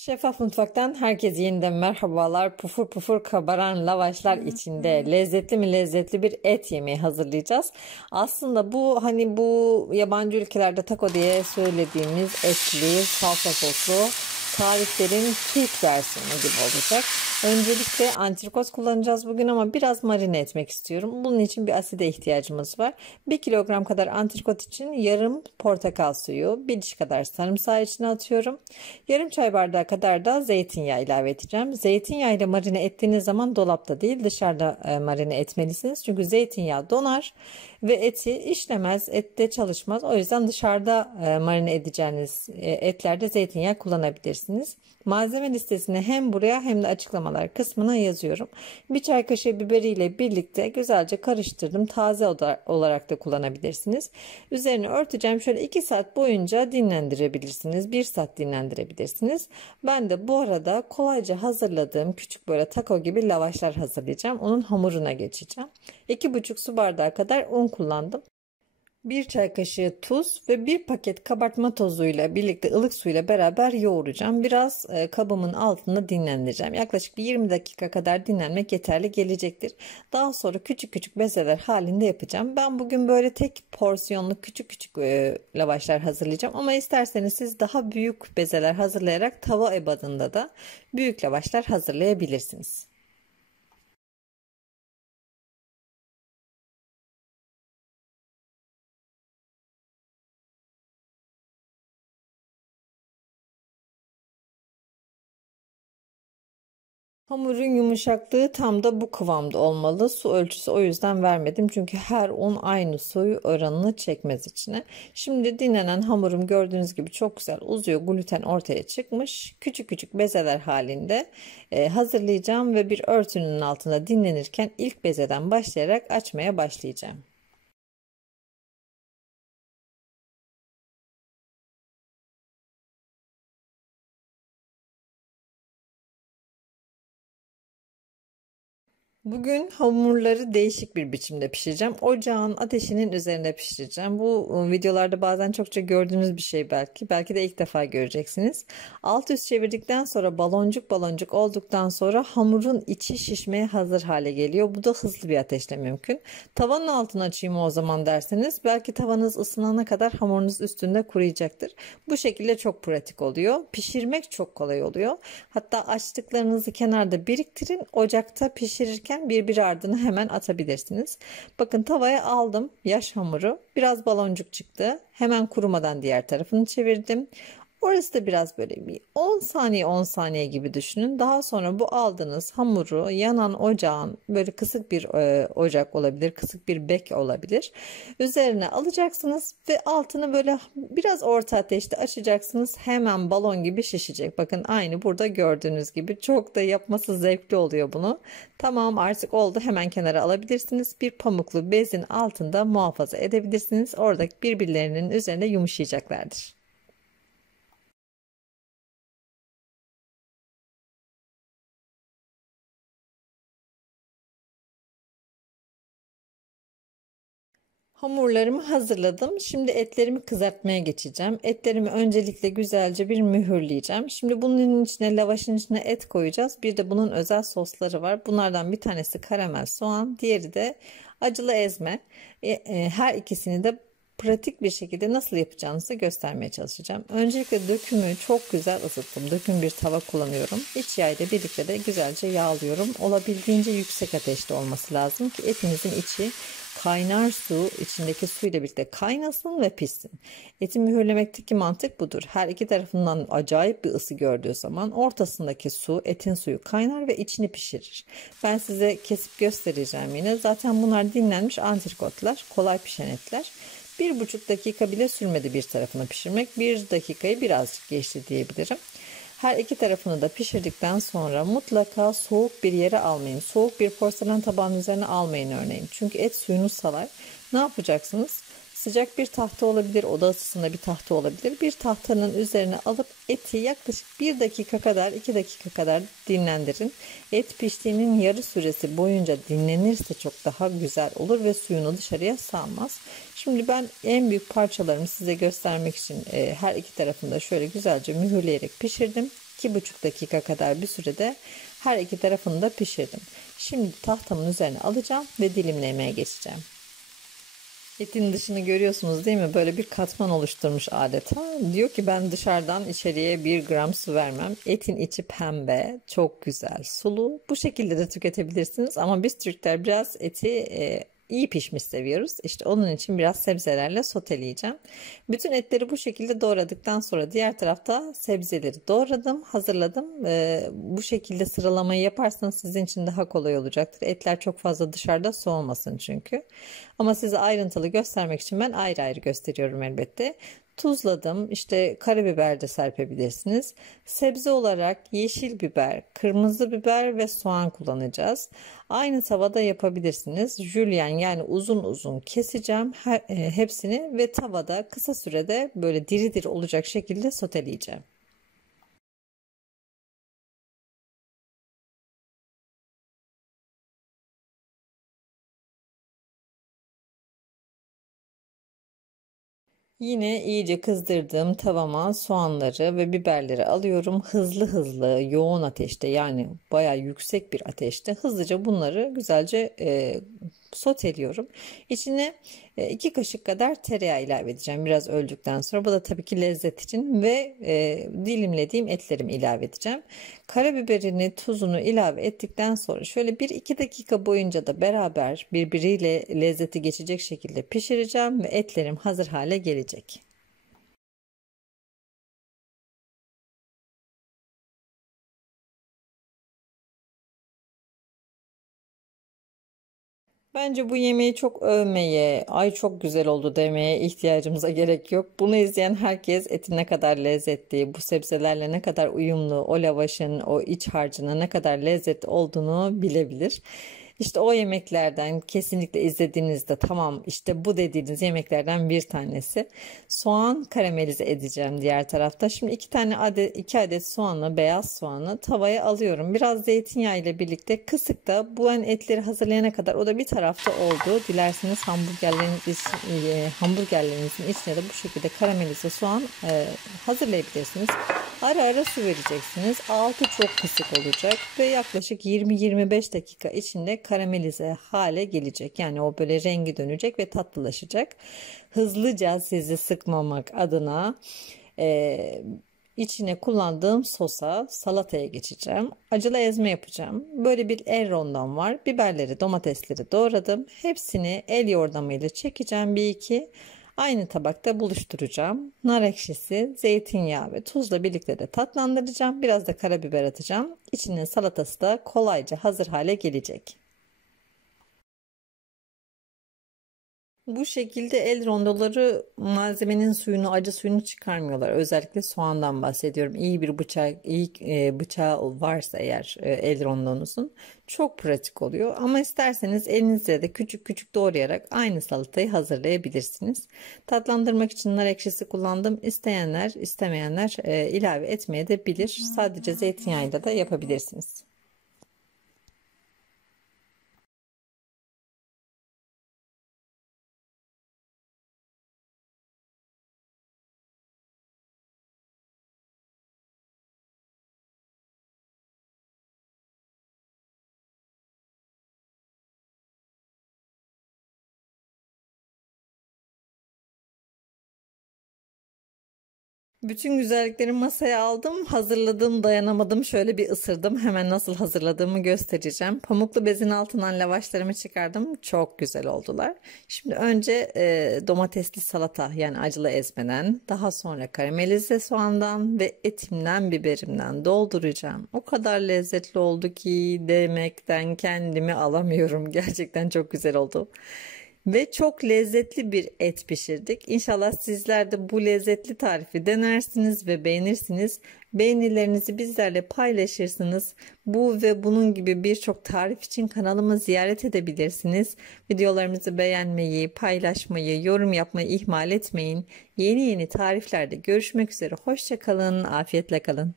Şeffaf Mutfak'tan herkese yeniden merhabalar. Pufur pufur kabaran lavaşlar içinde lezzetli mi lezzetli bir et yemeği hazırlayacağız. Aslında bu yabancı ülkelerde taco diye söylediğimiz etli, salça soslu tariflerin Türk versiyonu gibi olacak. Öncelikle antrikot kullanacağız bugün ama biraz marine etmek istiyorum. Bunun için bir aside ihtiyacımız var. 1 kilogram kadar antrikot için yarım portakal suyu, 1 diş kadar sarımsağı içine atıyorum. Yarım çay bardağı kadar da zeytinyağı ilave edeceğim. Zeytinyağı ile marine ettiğiniz zaman dolapta değil dışarıda marine etmelisiniz. Çünkü zeytinyağı donar ve eti işlemez, ette çalışmaz. O yüzden dışarıda marine edeceğiniz etlerde zeytinyağı kullanabilirsiniz. Malzeme listesini hem buraya hem de açıklamalar kısmına yazıyorum. 1 çay kaşığı biberiyle birlikte güzelce karıştırdım. Taze olarak da kullanabilirsiniz. Üzerini örteceğim. Şöyle 2 saat boyunca dinlendirebilirsiniz. 1 saat dinlendirebilirsiniz. Ben de bu arada kolayca hazırladığım küçük böyle taco gibi lavaşlar hazırlayacağım. Onun hamuruna geçeceğim. 2,5 su bardağı kadar un kullandım. 1 çay kaşığı tuz ve 1 paket kabartma tozuyla birlikte ılık suyla beraber yoğuracağım. Biraz kabımın altında dinlendireceğim. Yaklaşık 20 dakika kadar dinlenmek yeterli gelecektir. Daha sonra küçük küçük bezeler halinde yapacağım. Ben bugün böyle tek porsiyonlu küçük küçük lavaşlar hazırlayacağım. Ama isterseniz siz daha büyük bezeler hazırlayarak tava ebadında da büyük lavaşlar hazırlayabilirsiniz. Hamurun yumuşaklığı tam da bu kıvamda olmalı. Su ölçüsü o yüzden vermedim. Çünkü her un aynı suyu oranını çekmez içine. Şimdi dinlenen hamurum gördüğünüz gibi çok güzel uzuyor. Gluten ortaya çıkmış. Küçük küçük bezeler halinde hazırlayacağım ve bir örtünün altında dinlenirken ilk bezeden başlayarak açmaya başlayacağım. Bugün hamurları değişik bir biçimde pişireceğim. Ocağın ateşinin üzerinde pişireceğim. Bu videolarda bazen çokça gördüğünüz bir şey belki. Belki de ilk defa göreceksiniz. Alt üst çevirdikten sonra baloncuk baloncuk olduktan sonra hamurun içi şişmeye hazır hale geliyor. Bu da hızlı bir ateşle mümkün. Tavanın altını açayım o zaman derseniz belki tavanız ısınana kadar hamurunuz üstünde kuruyacaktır. Bu şekilde çok pratik oluyor. Pişirmek çok kolay oluyor. Hatta açtıklarınızı kenarda biriktirin. Ocakta pişirirken birbiri ardına hemen atabilirsiniz. Bakın tavaya aldım yaş hamuru. Biraz baloncuk çıktı. Hemen kurumadan diğer tarafını çevirdim. Orası da biraz böyle bir 10 saniye 10 saniye gibi düşünün. Daha sonra bu aldığınız hamuru yanan ocağın böyle kısık bir ocak olabilir, kısık bir bek olabilir. Üzerine alacaksınız ve altını böyle biraz orta ateşte açacaksınız. Hemen balon gibi şişecek. Bakın aynı burada gördüğünüz gibi çok da yapması zevkli oluyor bunu. Tamam artık oldu. Hemen kenara alabilirsiniz. Bir pamuklu bezin altında muhafaza edebilirsiniz. Orada birbirlerinin üzerine yumuşayacaklardır. Hamurlarımı hazırladım. Şimdi etlerimi kızartmaya geçeceğim. Etlerimi öncelikle güzelce bir mühürleyeceğim. Şimdi bunun içine lavaşın içine et koyacağız. Bir de bunun özel sosları var. Bunlardan bir tanesi karamel soğan, diğeri de acılı ezme. Her ikisini de pratik bir şekilde nasıl yapacağınızı göstermeye çalışacağım. Öncelikle dökümü çok güzel ısıttım. Döküm bir tava kullanıyorum. İç yağ ile birlikte de güzelce yağlıyorum. Olabildiğince yüksek ateşte olması lazım ki etinizin içi kaynar su içindeki suyla birlikte kaynasın ve pişsin. Eti mühürlemekteki mantık budur. Her iki tarafından acayip bir ısı gördüğü zaman ortasındaki su, etin suyu kaynar ve içini pişirir. Ben size kesip göstereceğim yine. Zaten bunlar dinlenmiş antrikotlar, kolay pişen etler. 1,5 dakika bile sürmedi bir tarafını pişirmek. 1 dakikayı birazcık geçti diyebilirim. Her iki tarafını da pişirdikten sonra mutlaka soğuk bir yere almayın. Soğuk bir porselen tabağın üzerine almayın örneğin. Çünkü et suyunu salar. Ne yapacaksınız? Sıcak bir tahta olabilir, oda ısısında bir tahta olabilir. Bir tahtanın üzerine alıp eti yaklaşık 1 dakika kadar 2 dakika kadar dinlendirin. Et piştiğinin yarı süresi boyunca dinlenirse çok daha güzel olur ve suyunu dışarıya salmaz. Şimdi ben en büyük parçalarımı size göstermek için her iki tarafını da şöyle güzelce mühürleyerek pişirdim. 2,5 dakika kadar bir sürede her iki tarafını da pişirdim. Şimdi tahtamın üzerine alacağım ve dilimlemeye geçeceğim. Etin dışını görüyorsunuz değil mi? Böyle bir katman oluşturmuş adeta. Diyor ki ben dışarıdan içeriye 1 gram su vermem. Etin içi pembe, çok güzel, sulu. Bu şekilde de tüketebilirsiniz. Ama biz Türkler biraz eti iyi pişmiş seviyoruz. İşte onun için biraz sebzelerle soteleyeceğim. Bütün etleri bu şekilde doğradıktan sonra diğer tarafta sebzeleri doğradım, hazırladım. Bu şekilde sıralamayı yaparsanız sizin için daha kolay olacaktır. Etler çok fazla dışarıda soğumasın çünkü. Ama size ayrıntılı göstermek için ben ayrı ayrı gösteriyorum elbette. Tuzladım. İşte karabiber de serpebilirsiniz. Sebze olarak yeşil biber, kırmızı biber ve soğan kullanacağız. Aynı tavada yapabilirsiniz. Jülyen yani uzun uzun keseceğim hepsini ve tavada kısa sürede böyle diri diri olacak şekilde soteleyeceğim. Yine iyice kızdırdığım tavama soğanları ve biberleri alıyorum. Hızlı hızlı yoğun ateşte yani bayağı yüksek bir ateşte hızlıca bunları güzelce soteliyorum. İçine 2 kaşık kadar tereyağı ilave edeceğim biraz öldükten sonra. Bu da tabii ki lezzet için ve dilimlediğim etlerimi ilave edeceğim. Karabiberini, tuzunu ilave ettikten sonra şöyle 1-2 dakika boyunca da beraber birbiriyle lezzeti geçecek şekilde pişireceğim ve etlerim hazır hale gelecek. Bence bu yemeği çok övmeye, ay çok güzel oldu demeye ihtiyacımıza gerek yok. Bunu izleyen herkes etin ne kadar lezzetli, bu sebzelerle ne kadar uyumlu, o lavaşın, o iç harcının ne kadar lezzetli olduğunu bilebilir. İşte o yemeklerden kesinlikle izlediğinizde tamam işte bu dediğiniz yemeklerden bir tanesi. Soğan karamelize edeceğim diğer tarafta. Şimdi 2 adet soğanı, beyaz soğanı tavaya alıyorum. Biraz zeytinyağı ile birlikte kısıkta bu etleri hazırlayana kadar o da bir tarafta oldu. Dilerseniz hamburgerlerinizin içine de bu şekilde karamelize soğan hazırlayabilirsiniz. Ara ara su vereceksiniz. Altı çok kısık olacak ve yaklaşık 20-25 dakika içinde karamelize hale gelecek. Yani o böyle rengi dönecek ve tatlılaşacak. Hızlıca sizi sıkmamak adına içine kullandığım sosa salataya geçeceğim. Acılı ezme yapacağım. Böyle bir el rondom var. Biberleri, domatesleri doğradım. Hepsini el yordamıyla çekeceğim bir iki. Aynı tabakta buluşturacağım. Nar ekşisi, zeytinyağı ve tuzla birlikte de tatlandıracağım. Biraz da karabiber atacağım. İçinin salatası da kolayca hazır hale gelecek. Bu şekilde el rondoları malzemenin suyunu, acı suyunu çıkarmıyorlar. Özellikle soğandan bahsediyorum. İyi bir bıçağı varsa eğer el rondonuzun çok pratik oluyor. Ama isterseniz elinizle de küçük küçük doğrayarak aynı salatayı hazırlayabilirsiniz. Tatlandırmak için nar ekşisi kullandım. İsteyenler, istemeyenler ilave etmeye de bilir. Sadece zeytinyağıyla da yapabilirsiniz. Bütün güzellikleri masaya aldım. Hazırladım, dayanamadım. Şöyle bir ısırdım. Hemen nasıl hazırladığımı göstereceğim. Pamuklu bezin altından lavaşlarımı çıkardım. Çok güzel oldular. Şimdi önce domatesli salata yani acılı ezmeden, daha sonra karamelize soğandan ve etimden, biberimden dolduracağım. O kadar lezzetli oldu ki demekten kendimi alamıyorum. Gerçekten çok güzel oldu. Ve çok lezzetli bir et pişirdik. İnşallah sizler de bu lezzetli tarifi denersiniz ve beğenirsiniz. Beğenilerinizi bizlerle paylaşırsınız. Bu ve bunun gibi birçok tarif için kanalımı ziyaret edebilirsiniz. Videolarımızı beğenmeyi, paylaşmayı, yorum yapmayı ihmal etmeyin. Yeni tariflerde görüşmek üzere. Hoşça kalın, afiyetle kalın.